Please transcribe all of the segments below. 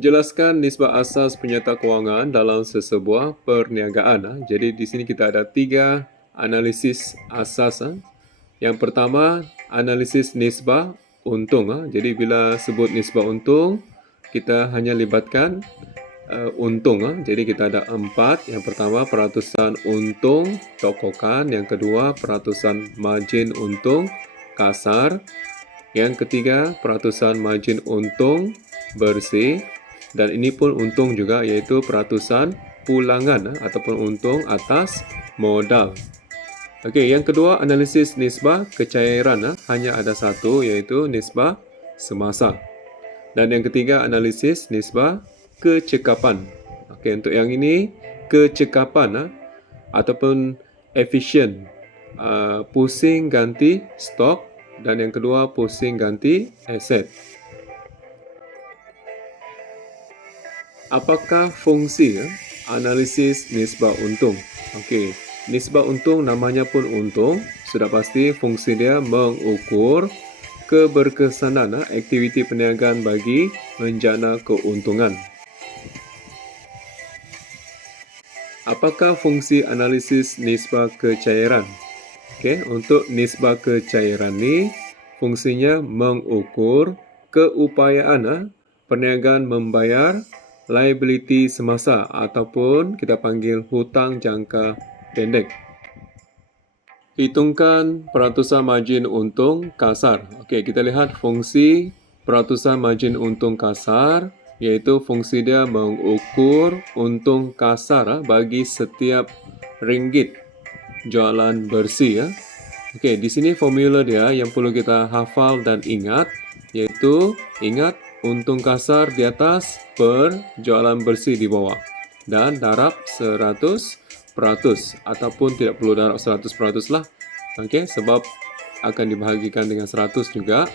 Jelaskan nisbah asas penyerta kewangan dalam sesebuah perniagaan. Jadi di sini kita ada 3 analisis asas. Yang pertama, analisis nisbah untung. Jadi bila sebut nisbah untung, kita hanya libatkan untung. Jadi kita ada 4. Yang pertama, peratusan untung tokokan. Yang kedua, peratusan margin untung kasar. Yang ketiga, peratusan margin untung bersih. Dan ini pun untung juga, iaitu peratusan pulangan ataupun untung atas modal. Okey, yang kedua, analisis nisbah kecairan. Hanya ada satu, iaitu nisbah semasa. Dan yang ketiga, analisis nisbah kecekapan. Okey, untuk yang ini, kecekapan ataupun efisien. Pusing ganti stok. Dan yang kedua, pusing ganti aset. Apakah fungsi analisis nisbah untung? Okey, nisbah untung namanya pun untung. Sudah pasti fungsi dia mengukur keberkesanan aktiviti perniagaan bagi menjana keuntungan. Apakah fungsi analisis nisbah kecairan? Okey, untuk nisbah kecairan ni fungsinya mengukur keupayaan perniagaan membayar liability semasa ataupun kita panggil hutang jangka pendek. Hitungkan peratusan margin untung kasar. Okey, kita lihat fungsi peratusan margin untung kasar, iaitu fungsi dia mengukur untung kasar bagi setiap ringgit jualan bersih. Okey, di sini formula dia yang perlu kita hafal dan ingat, iaitu ingat untung kasar di atas per jualan bersih di bawah. Dan darab 100% ataupun tidak perlu darab 100% lah. Okey, sebab akan dibahagikan dengan 100 juga.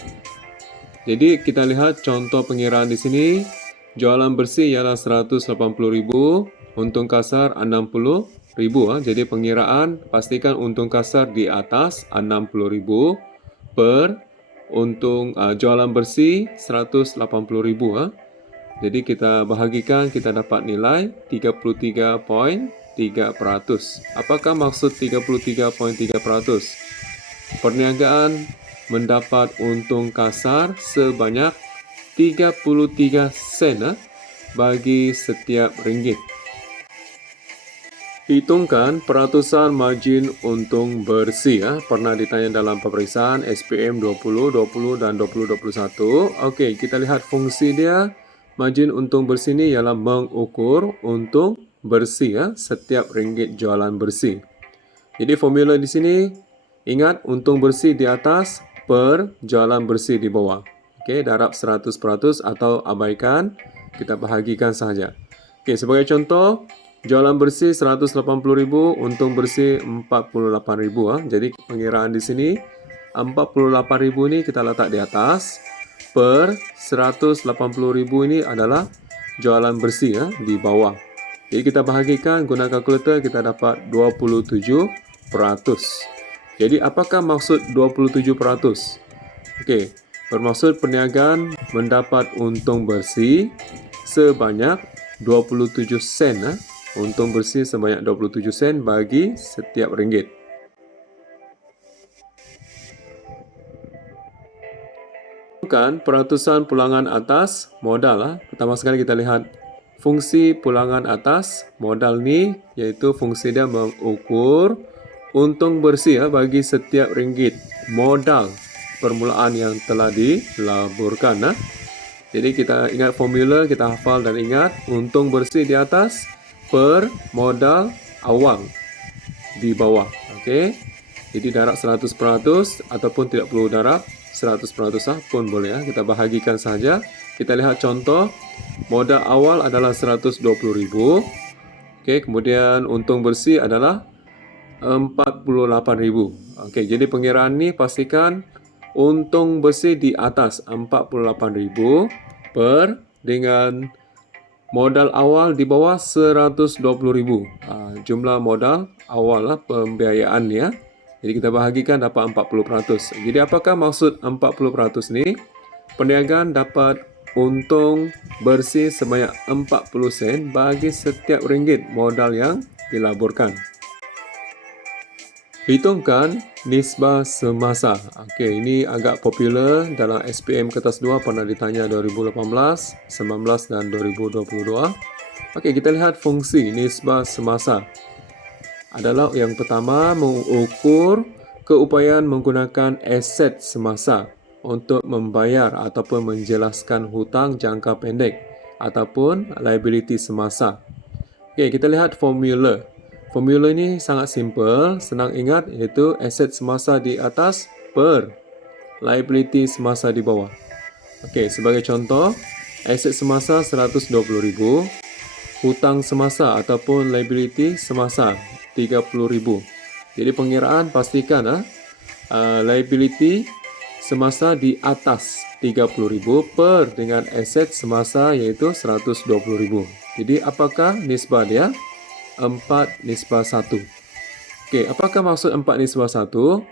Jadi kita lihat contoh pengiraan di sini. Jualan bersih ialah 180,000, untung kasar 60,000. Jadi pengiraan pastikan untung kasar di atas 60,000 per untung jualan bersih 180,000. Jadi kita bahagikan, kita dapat nilai 33.3%. Apakah maksud 33.3%? Perniagaan mendapat untung kasar sebanyak 33 sen bagi setiap ringgit. Hitungkan peratusan margin untung bersih. Pernah ditanya dalam peperiksaan SPM 20, 20 dan 2021. Okey, kita lihat fungsi dia. Margin untung bersih ni ialah mengukur untung bersih setiap ringgit jualan bersih. Jadi formula di sini, ingat untung bersih di atas per jualan bersih di bawah. Okey, darab 100% atau abaikan, kita bahagikan sahaja. Okey, sebagai contoh, jualan bersih 180,000, untung bersih 48,000. Jadi pengiraan di sini 48,000 ni kita letak di atas, per 180,000 ini adalah jualan bersih di bawah. Jadi kita bahagikan guna kalkulator, kita dapat 27%. Jadi apakah maksud 27%? Okey, bermaksud perniagaan mendapat untung bersih sebanyak 27 sen. Untung bersih sebanyak 27 sen bagi setiap ringgit. Hitungkan peratusan pulangan atas modal. Pertama sekali kita lihat fungsi pulangan atas modal ni, iaitu fungsi dia mengukur untung bersih bagi setiap ringgit modal permulaan yang telah dilaburkan. Jadi kita ingat formula, kita hafal dan ingat untung bersih di atas per modal awal di bawah. Okey. Jadi darab 100% ataupun tidak perlu darab 100% pun boleh. Kita bahagikan saja. Kita lihat contoh. Modal awal adalah 120,000. Okey, kemudian untung bersih adalah 48,000. Okey, jadi pengiraan ni pastikan untung bersih di atas 48,000 per dengan modal awal di bawah 120,000. Jumlah modal awal pembiayaan ya. Jadi kita bahagikan dapat 40%. Jadi apakah maksud 40% ni? Perniagaan dapat untung bersih sebanyak 40 sen bagi setiap ringgit modal yang dilaburkan. Hitungkan nisbah semasa. Okey, ini agak popular dalam SPM Kertas 2, pernah ditanya 2018, 19 dan 2022. Okey, kita lihat fungsi nisbah semasa. Adalah yang pertama, mengukur keupayaan menggunakan aset semasa untuk membayar ataupun menjelaskan hutang jangka pendek ataupun liability semasa. Okey, kita lihat formula. Formula ini sangat simple, senang ingat, iaitu aset semasa di atas per liability semasa di bawah. Okey, sebagai contoh, aset semasa 120,000, hutang semasa ataupun liability semasa 30,000. Jadi pengiraan pastikan liability semasa di atas 30,000 per dengan aset semasa iaitu 120,000. Jadi apakah nisbah dia? 4:1. Okey, apakah maksud 4:1?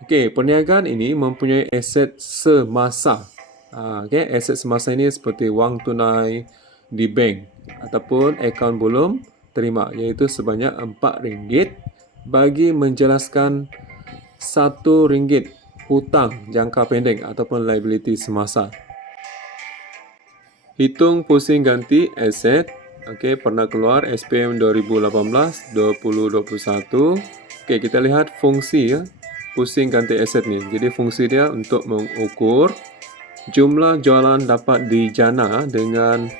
Okey, perniagaan ini mempunyai aset semasa. Okey, aset semasa ini seperti wang tunai di bank ataupun akaun belum terima, iaitu sebanyak RM4 bagi menjelaskan RM1 hutang jangka pendek ataupun liability semasa. Hitung pusing ganti aset. Okey, pernah keluar SPM 2018-2021. Okey, kita lihat fungsi pusing ganti aset ni. Jadi fungsi dia untuk mengukur jumlah jualan dapat dijana dengan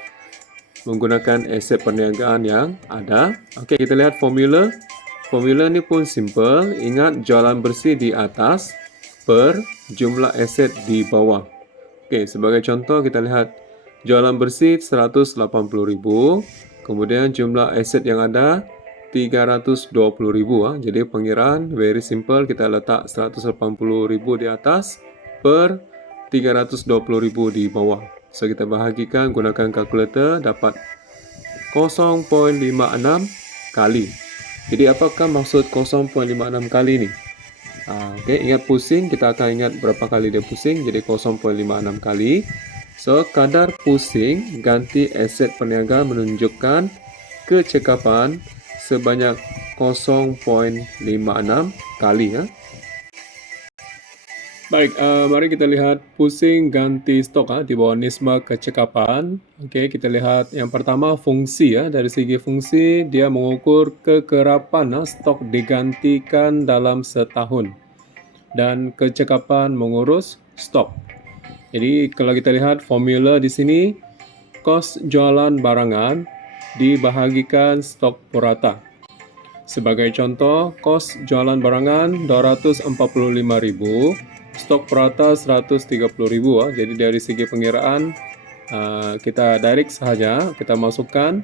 menggunakan aset perniagaan yang ada. Okey, kita lihat formula. Formula ni pun simple. Ingat jualan bersih di atas per jumlah aset di bawah. Okey, sebagai contoh kita lihat jualan bersih 180,000, kemudian jumlah aset yang ada 320,000. Jadi pengiraan very simple, kita letak 180,000 di atas per 320,000 di bawah. So kita bahagikan gunakan kalkulator, dapat 0.56 kali. Jadi apakah maksud 0.56 kali ni? Okey, ingat pusing, kita akan ingat berapa kali dia pusing, jadi 0.56 kali. So, kadar pusing ganti aset perniagaan menunjukkan kecekapan sebanyak 0.56 kali. Baik, mari kita lihat pusing ganti stok di bawah nisbah kecekapan. Okey, kita lihat yang pertama fungsi. Dari segi fungsi, dia mengukur kekerapan stok digantikan dalam setahun dan kecekapan mengurus stok. Jadi kalau kita lihat formula di sini, kos jualan barangan dibahagikan stok purata. Sebagai contoh, kos jualan barangan 245,000, stok purata 130,000. Jadi dari segi pengiraan kita direct sahaja, kita masukkan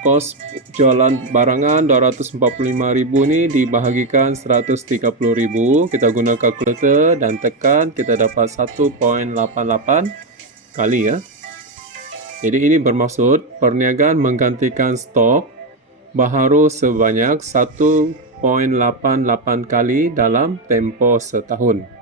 kos jualan barangan 245,000 ni dibahagikan 130,000. Kita guna kalkulator dan tekan, kita dapat 1.88 kali. Jadi ini bermaksud perniagaan menggantikan stok baharu sebanyak 1.88 kali dalam tempoh setahun.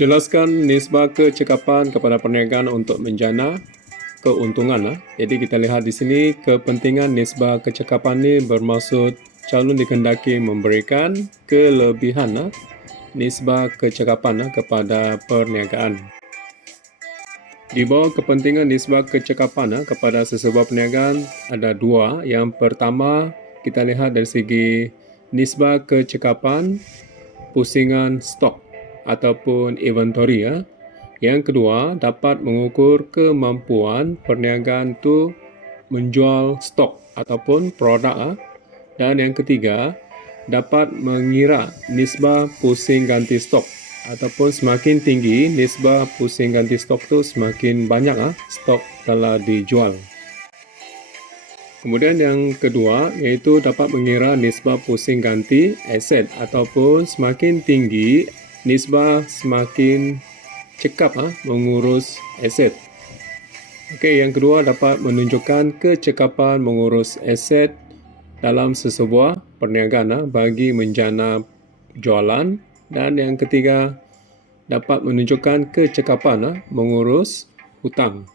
Jelaskan nisbah kecekapan kepada perniagaan untuk menjana keuntungan. Jadi kita lihat di sini kepentingan nisbah kecekapan ini bermaksud calon dikehendaki memberikan kelebihan nisbah kecekapan kepada perniagaan. Di bawah kepentingan nisbah kecekapan kepada sesebuah perniagaan ada dua. Yang pertama, kita lihat dari segi nisbah kecekapan pusingan stok ataupun inventory. Yang kedua, dapat mengukur kemampuan perniagaan itu menjual stok ataupun produk. Dan yang ketiga, dapat mengira nisbah pusing ganti stok ataupun semakin tinggi nisbah pusing ganti stok tu semakin banyak stok telah dijual. Kemudian yang kedua iaitu dapat mengira nisbah pusing ganti aset ataupun semakin tinggi nisbah semakin cekap mengurus aset. Okey, yang kedua dapat menunjukkan kecekapan mengurus aset dalam sesebuah perniagaan bagi menjana jualan. Dan yang ketiga, dapat menunjukkan kecekapan mengurus hutang.